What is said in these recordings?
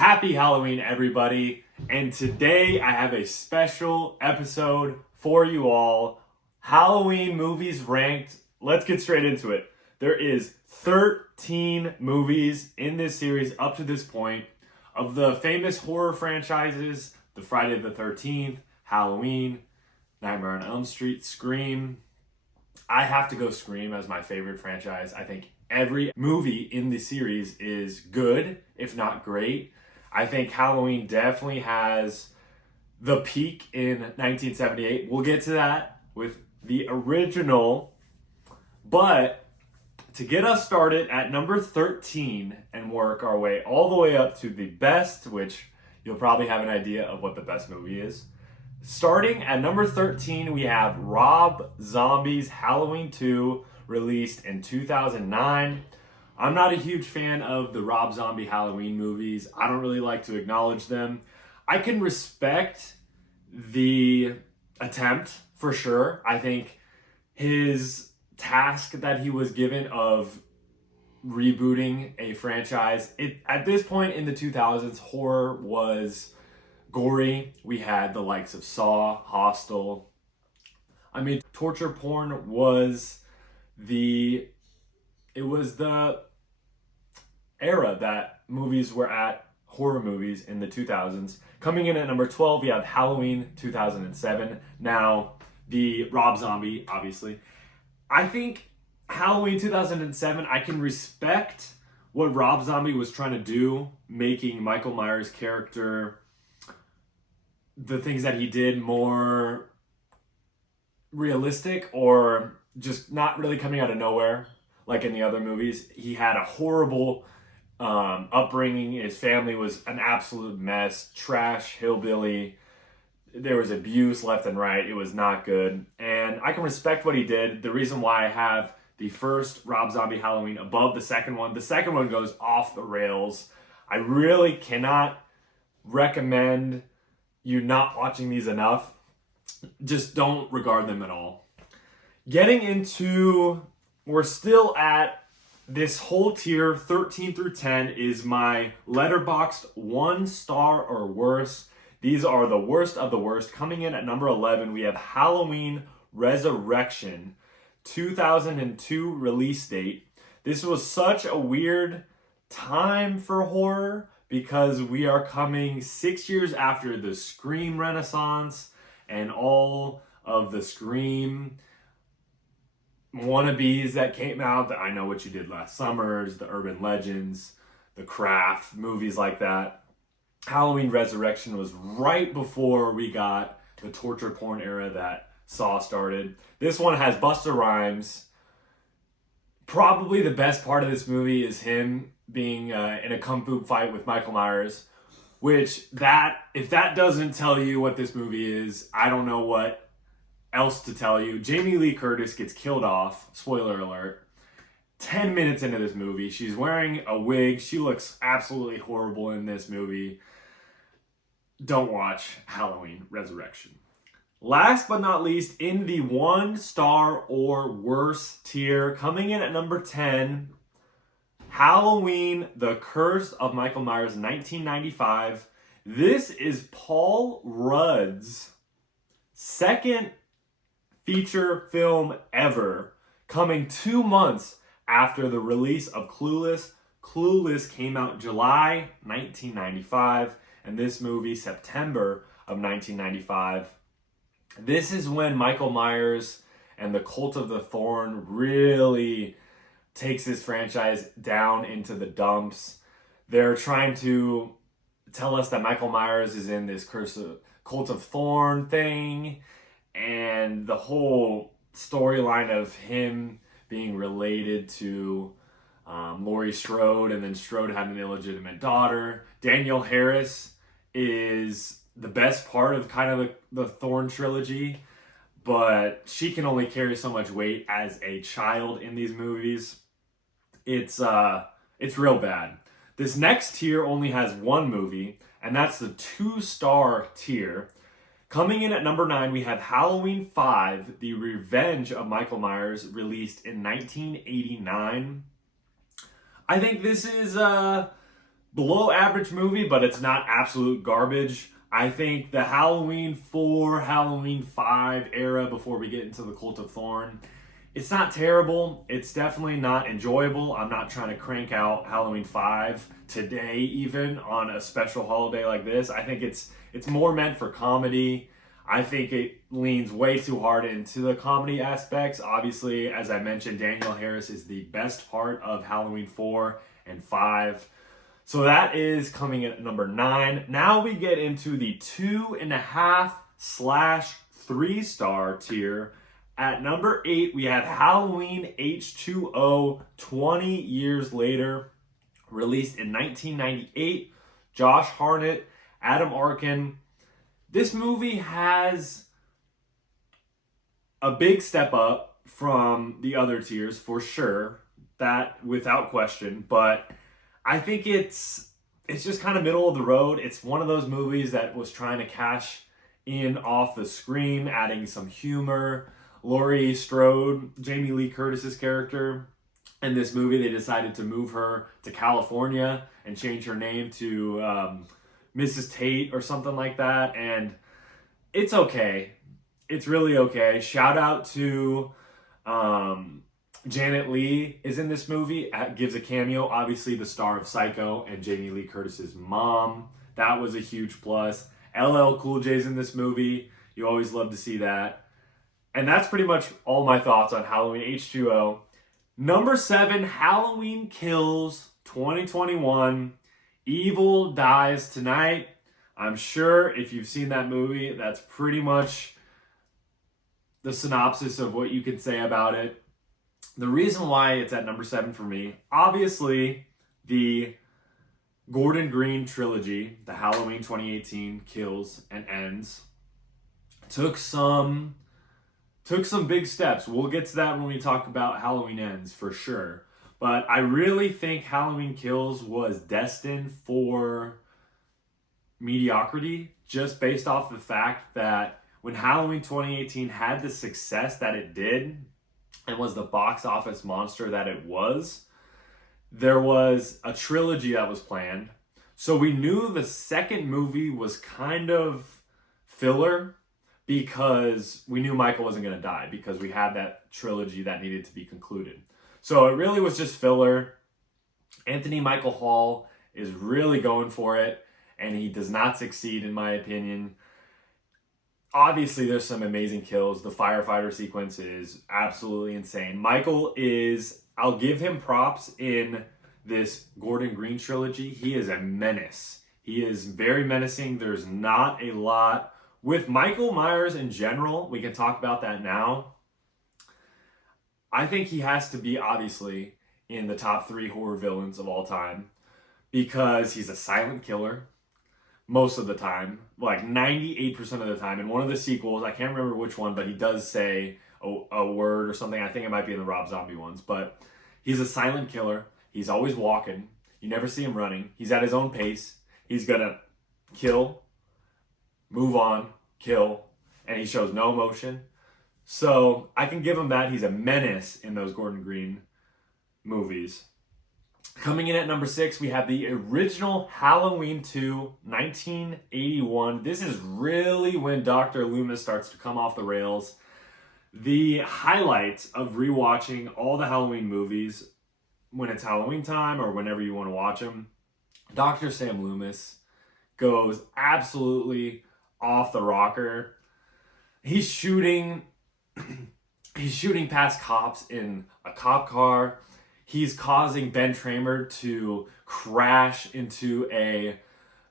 Happy Halloween, everybody. And today I have a special episode for you all. Halloween movies ranked. Let's get straight into it. There is 13 movies in this series up to this point. Of the famous horror franchises, the Friday the 13th, Halloween, Nightmare on Elm Street, Scream. I have to go Scream as my favorite franchise. I think every movie in the series is good, if not great. I think Halloween definitely has the peak in 1978. We'll get to that with the original. But to get us started at number 13 and work our way all the way up to the best, which you'll probably have an idea of what the best movie is. Starting at number 13, we have Rob Zombie's Halloween 2, released in 2009. I'm not a huge fan of the Rob Zombie Halloween movies. I don't really like to acknowledge them. I can respect the attempt for sure. I think his task that he was given of rebooting a franchise, at this point in the 2000s, horror was gory. We had the likes of Saw, Hostel. I mean, torture porn was the era that movies were at, horror movies in the 2000s. Coming in at number 12, we have Halloween 2007. Now, the Rob Zombie, obviously. I think Halloween 2007, I can respect what Rob Zombie was trying to do, making Michael Myers' character, the things that he did, more realistic or just not really coming out of nowhere like in the other movies. He had a horrible upbringing. His family was an absolute mess, trash, hillbilly. There was abuse left and right. It was not good. And I can respect what he did. The reason why I have the first Rob Zombie Halloween above the second one goes off the rails. I really cannot recommend you not watching these enough. Just don't regard them at all. Getting into, we're still at this whole tier, 13 through 10 is my Letterboxd 1 star or worse. These are the worst of the worst. Coming in at number 11, we have Halloween Resurrection, 2002 release date. This was such a weird time for horror because we are coming 6 years after the Scream Renaissance and all of the Scream wannabes that came out. The I Know What You Did Last Summer, the Urban Legends, the Craft, movies like that. Halloween Resurrection was right before we got the torture porn era that Saw started. This one has Busta Rhymes. Probably the best part of this movie is him being in a kung fu fight with Michael Myers, which if that doesn't tell you what this movie is, I don't know what else to tell you. Jamie Lee Curtis gets killed off, spoiler alert, 10 minutes into this movie. She's wearing a wig. She looks absolutely horrible in this movie. Don't watch Halloween Resurrection. Last but not least, in the 1 star or worse tier, coming in at number 10, Halloween, The Curse of Michael Myers, 1995. This is Paul Rudd's second feature film ever, coming 2 months after the release of Clueless. Clueless came out July 1995, and this movie September of 1995. This is when Michael Myers and the Cult of the Thorn really takes this franchise down into the dumps. They're trying to tell us that Michael Myers is in this Cult of Thorn thing, and the whole storyline of him being related to Laurie Strode, and then Strode had an illegitimate daughter. Danielle Harris is the best part of kind of the Thorn trilogy, but she can only carry so much weight as a child in these movies. It's real bad. This next tier only has one movie, and that's the 2 star tier. Coming in at number 9, we have Halloween 5, The Revenge of Michael Myers, released in 1989. I think this is below average movie, but it's not absolute garbage. I think the Halloween 4, Halloween 5 era before we get into the Cult of Thorn, it's not terrible. It's definitely not enjoyable. I'm not trying to crank out Halloween 5 today even on a special holiday like this. I think it's more meant for comedy. I think it leans way too hard into the comedy aspects. Obviously, as I mentioned, Danielle Harris is the best part of Halloween 4 and 5. So that is coming at number 9. Now we get into the 2.5/3 star tier. At number 8, we have Halloween H2O, 20 years later, released in 1998. Josh Hartnett, Adam Arkin. This movie has a big step up from the other tiers for sure, that without question, but I think it's just kind of middle of the road. It's one of those movies that was trying to cash in off the Scream, adding some humor. Laurie Strode, Jamie Lee Curtis's character, in this movie, they decided to move her to California and change her name to Mrs. Tate or something like that. And it's okay. It's really okay. Shout out to Janet Leigh is in this movie, gives a cameo. Obviously, the star of Psycho and Jamie Lee Curtis's mom. That was a huge plus. LL Cool J's in this movie. You always love to see that. And that's pretty much all my thoughts on Halloween H2O. Number 7, Halloween Kills 2021. Evil Dies Tonight. I'm sure if you've seen that movie, that's pretty much the synopsis of what you can say about it. The reason why it's at number 7 for me, obviously, the Gordon Green trilogy, the Halloween 2018 Kills and Ends, took some big steps. We'll get to that when we talk about Halloween Ends for sure. But I really think Halloween Kills was destined for mediocrity just based off the fact that when Halloween 2018 had the success that it did and was the box office monster that it was, there was a trilogy that was planned. So we knew the second movie was kind of filler because we knew Michael wasn't going to die because we had that trilogy that needed to be concluded. So it really was just filler. Anthony Michael Hall is really going for it, and he does not succeed in my opinion. Obviously, there's some amazing kills. The firefighter sequence is absolutely insane. Michael is, I'll give him props in this Gordon Green trilogy. He is a menace. He is very menacing. There's not a lot. With Michael Myers in general, we can talk about that now. I think he has to be, obviously, in the top 3 horror villains of all time because he's a silent killer most of the time, like 98% of the time. In one of the sequels, I can't remember which one, but he does say a word or something. I think it might be in the Rob Zombie ones, but he's a silent killer. He's always walking. You never see him running. He's at his own pace. He's gonna kill, move on, kill, and he shows no emotion. So I can give him that. He's a menace in those Gordon Green movies. Coming in at number 6, we have the original Halloween 2, 1981. This is really when Dr. Loomis starts to come off the rails. The highlights of rewatching all the Halloween movies when it's Halloween time or whenever you want to watch them, Dr. Sam Loomis goes absolutely off the rocker. He's shooting past cops in a cop car. He's causing Ben Tramer to crash into a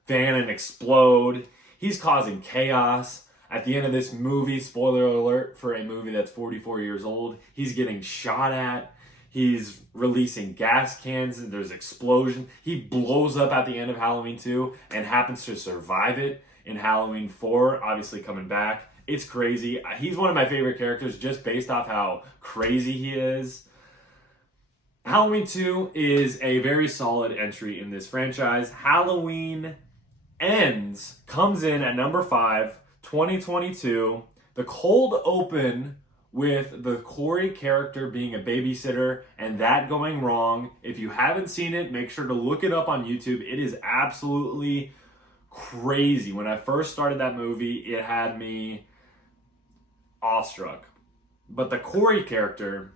van and explode. He's causing chaos. At the end of this movie, spoiler alert for a movie that's 44 years old, he's getting shot at. He's releasing gas cans and there's explosion. He blows up at the end of Halloween 2 and happens to survive it in Halloween 4, obviously coming back. It's crazy. He's one of my favorite characters just based off how crazy he is. Halloween 2 is a very solid entry in this franchise. Halloween Ends comes in at number 5, 2022. The cold open with the Corey character being a babysitter and that going wrong. If you haven't seen it, make sure to look it up on YouTube. It is absolutely crazy. When I first started that movie, it had me awestruck. But the Corey character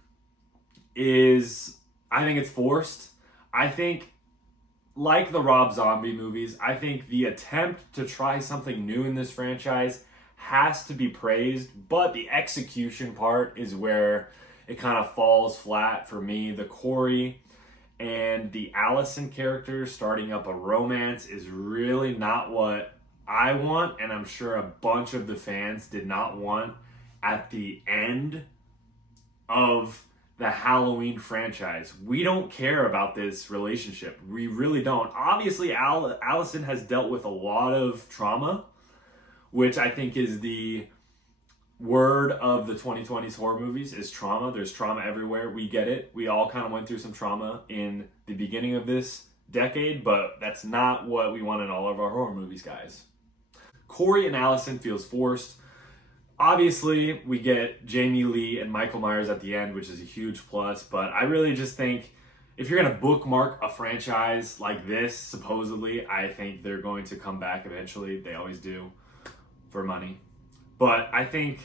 is, I think it's forced. I think, like the Rob Zombie movies, I think the attempt to try something new in this franchise has to be praised, but the execution part is where it kind of falls flat for me. The Corey and the Allison character starting up a romance is really not what I want, and I'm sure a bunch of the fans did not want at the end of the Halloween franchise. We don't care about this relationship. We really don't. Obviously, Allison has dealt with a lot of trauma, which I think is the word of the 2020s horror movies, is trauma. There's trauma everywhere. We get it. We all kind of went through some trauma in the beginning of this decade, but that's not what we want in all of our horror movies, guys. Corey and Allison feels forced. Obviously, we get Jamie Lee and Michael Myers at the end, which is a huge plus, but I really just think if you're going to bookmark a franchise like this, supposedly, I think they're going to come back eventually. They always do, for money. But I think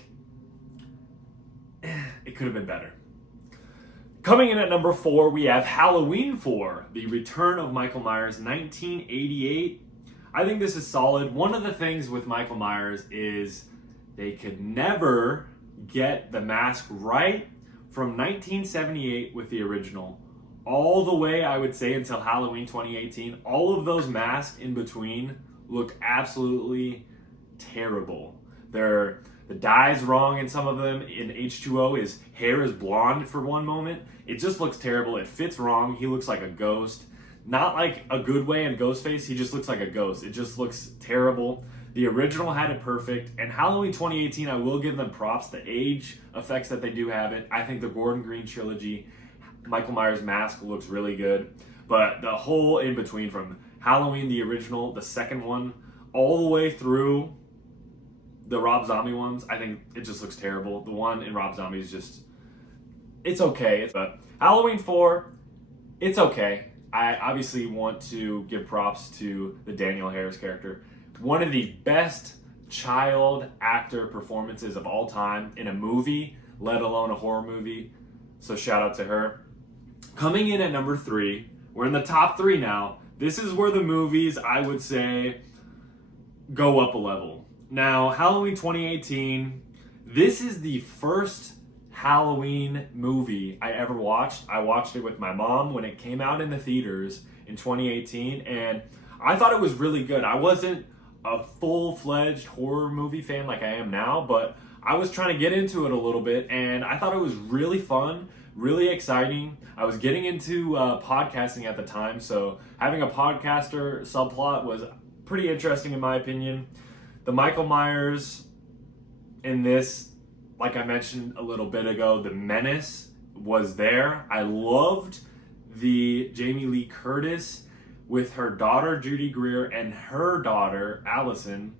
it could have been better. Coming in at number 4, we have Halloween 4, The Return of Michael Myers, 1988. I think this is solid. One of the things with Michael Myers is they could never get the mask right from 1978 with the original all the way, I would say, until Halloween 2018. All of those masks in between look absolutely terrible. The dye's wrong in some of them. In H2O, his hair is blonde for one moment. It just looks terrible. It fits wrong. He looks like a ghost. Not like a good way in Ghostface. He just looks like a ghost. It just looks terrible. The original had it perfect, and Halloween 2018, I will give them props. The age effects that they do have it. I think the Gordon Green trilogy, Michael Myers mask looks really good, but the whole in between from Halloween, the original, the second one, all the way through the Rob Zombie ones, I think it just looks terrible. The one in Rob Zombie is just, it's okay. But Halloween 4, it's okay. I obviously want to give props to the Danielle Harris character. One of the best child actor performances of all time in a movie, let alone a horror movie. So shout out to her. Coming in at number 3, we're in the top 3 now. This is where the movies, I would say, go up a level. Now, Halloween 2018, this is the first Halloween movie I ever watched. I watched it with my mom when it came out in the theaters in 2018, and I thought it was really good. I wasn't a full-fledged horror movie fan like I am now, but I was trying to get into it a little bit, and I thought it was really fun, really exciting. I was getting into podcasting at the time, so having a podcaster subplot was pretty interesting in my opinion. The Michael Myers in this, like I mentioned a little bit ago, the menace was there. I loved the Jamie Lee Curtis with her daughter Judy Greer and her daughter Allison.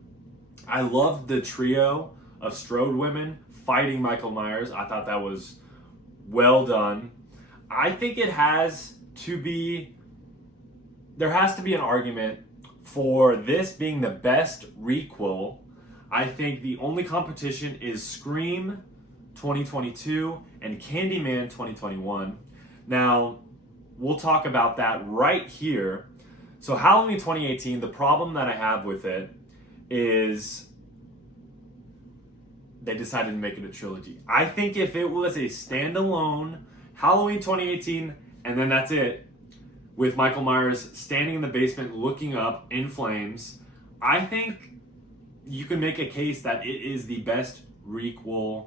I loved the trio of Strode women fighting Michael Myers. I thought that was well done. I think there has to be an argument for this being the best requel. I think the only competition is Scream 2022 and Candyman 2021. Now, we'll talk about that right here. So Halloween 2018, the problem that I have with it is they decided to make it a trilogy. I think if it was a standalone Halloween 2018 and then that's it, with Michael Myers standing in the basement looking up in flames, I think you can make a case that it is the best requel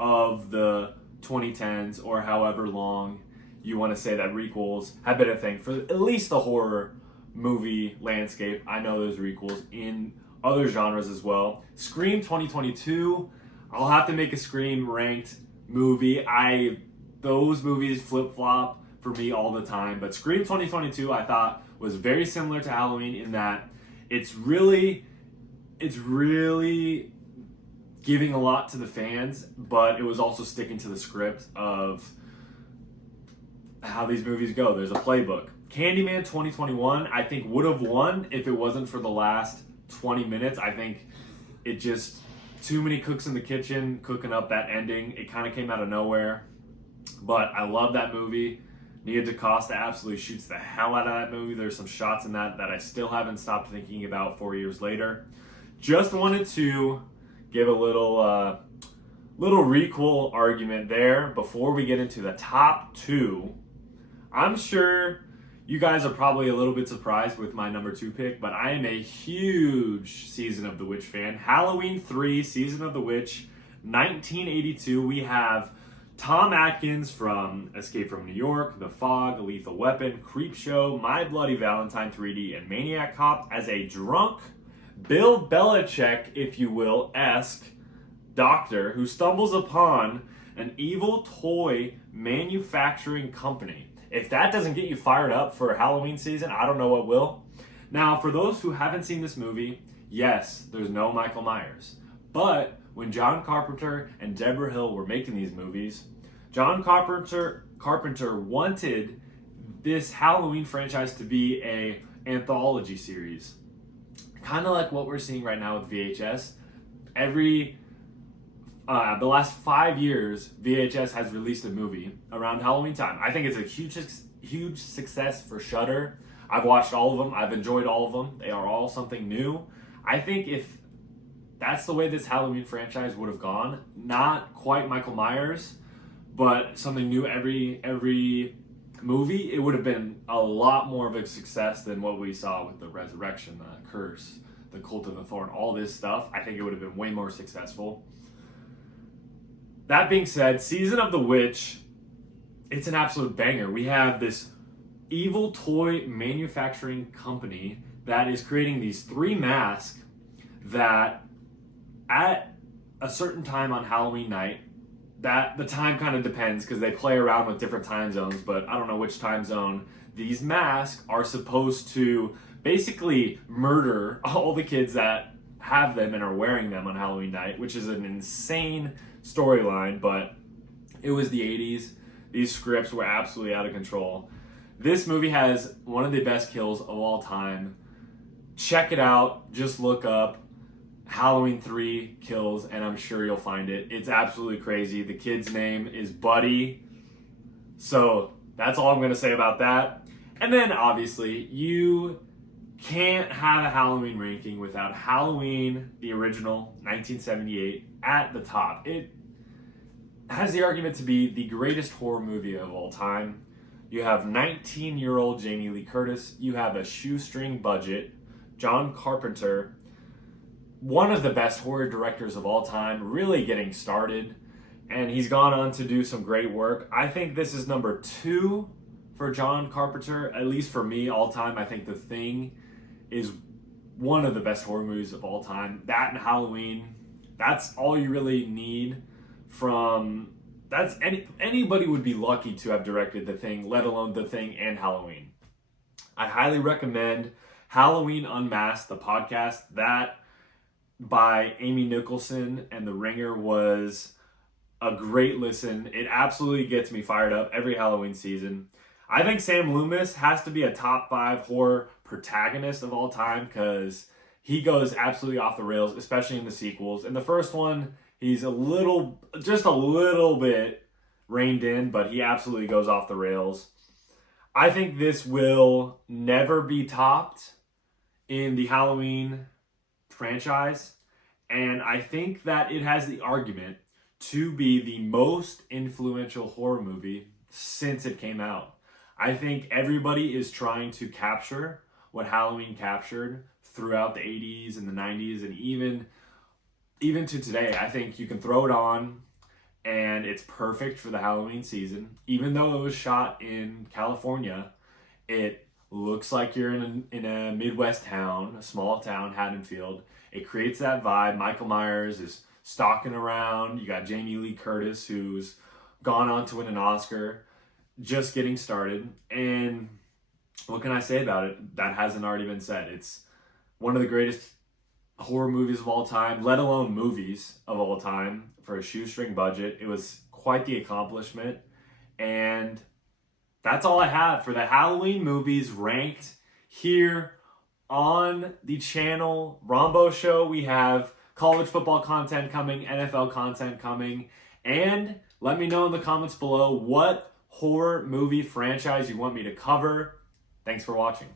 of the 2010s or however long you want to say that requels have been a thing for at least the horror movie landscape. I know there's requels in other genres as well. Scream 2022, I'll have to make a Scream ranked movie. Those movies flip-flop for me all the time, but Scream 2022 I thought was very similar to Halloween in that it's really giving a lot to the fans, but it was also sticking to the script of how these movies go. There's a playbook. Candyman 2021, I think, would have won if it wasn't for the last 20 minutes. I think it just, too many cooks in the kitchen cooking up that ending. It kind of came out of nowhere. But I love that movie. Nia DaCosta absolutely shoots the hell out of that movie. There's some shots in that I still haven't stopped thinking about 4 years later. Just wanted to give a little recall argument there before we get into the top two. I'm sure you guys are probably a little bit surprised with my number 2 pick, but I am a huge Season of the Witch fan. Halloween 3, Season of the Witch, 1982. We have Tom Atkins from Escape from New York, The Fog, Lethal Weapon, Creepshow, My Bloody Valentine 3D, and Maniac Cop as a drunk Bill Belichick, if you will, esque doctor who stumbles upon an evil toy manufacturing company. If that doesn't get you fired up for Halloween season, I don't know what will. Now, for those who haven't seen this movie, yes, there's no Michael Myers. But when John Carpenter and Deborah Hill were making these movies, John Carpenter wanted this Halloween franchise to be an anthology series. Kind of like what we're seeing right now with VHS. The last 5 years, VHS has released a movie around Halloween time. I think it's a huge success for Shudder. I've watched all of them. I've enjoyed all of them. They are all something new. I think if that's the way this Halloween franchise would have gone, not quite Michael Myers, but something new every movie, it would have been a lot more of a success than what we saw with the Resurrection, the Curse, the Cult of the Thorn, all this stuff. I think it would have been way more successful. That being said, Season of the Witch, it's an absolute banger. We have this evil toy manufacturing company that is creating these 3 masks that at a certain time on Halloween night, that the time kind of depends because they play around with different time zones, but I don't know which time zone. These masks are supposed to basically murder all the kids that have them and are wearing them on Halloween night, which is an insane storyline, but it was the 80s. These scripts were absolutely out of control. This movie has one of the best kills of all time. Check it out. Just look up Halloween 3 kills, and I'm sure you'll find it. It's absolutely crazy. The kid's name is Buddy. So that's all I'm going to say about that. And then, obviously, you can't have a Halloween ranking without Halloween, the original, 1978, at the top. It has the argument to be the greatest horror movie of all time. You have 19-year-old Jamie Lee Curtis. You have a shoestring budget. John Carpenter, one of the best horror directors of all time, really getting started. And he's gone on to do some great work. I think this is number 2 for John Carpenter, at least for me, all time. I think The Thing is one of the best horror movies of all time. That and Halloween, that's all you really need from... Anybody would be lucky to have directed The Thing, let alone The Thing and Halloween. I highly recommend Halloween Unmasked, the podcast. That by Amy Nicholson and The Ringer was a great listen. It absolutely gets me fired up every Halloween season. I think Sam Loomis has to be a top 5 horror protagonist of all time because he goes absolutely off the rails, especially in the sequels. In the first one, he's just a little bit reined in, but he absolutely goes off the rails. I think this will never be topped in the Halloween franchise, and I think that it has the argument to be the most influential horror movie since it came out. I think everybody is trying to capture what Halloween captured throughout the 80s and the 90s, and even to today. I think you can throw it on and it's perfect for the Halloween season. Even though it was shot in California, it looks like you're in a Midwest town, a small town, Haddonfield. It creates that vibe. Michael Myers is stalking around. You got Jamie Lee Curtis, who's gone on to win an Oscar, just getting started. And what can I say about it that hasn't already been said? It's one of the greatest horror movies of all time, let alone movies of all time, for a shoestring budget. It was quite the accomplishment. And that's all I have for the Halloween movies ranked here on the channel. Rombo Show. We have college football content coming, NFL content coming, and let me know in the comments below what horror movie franchise you want me to cover. Thanks for watching.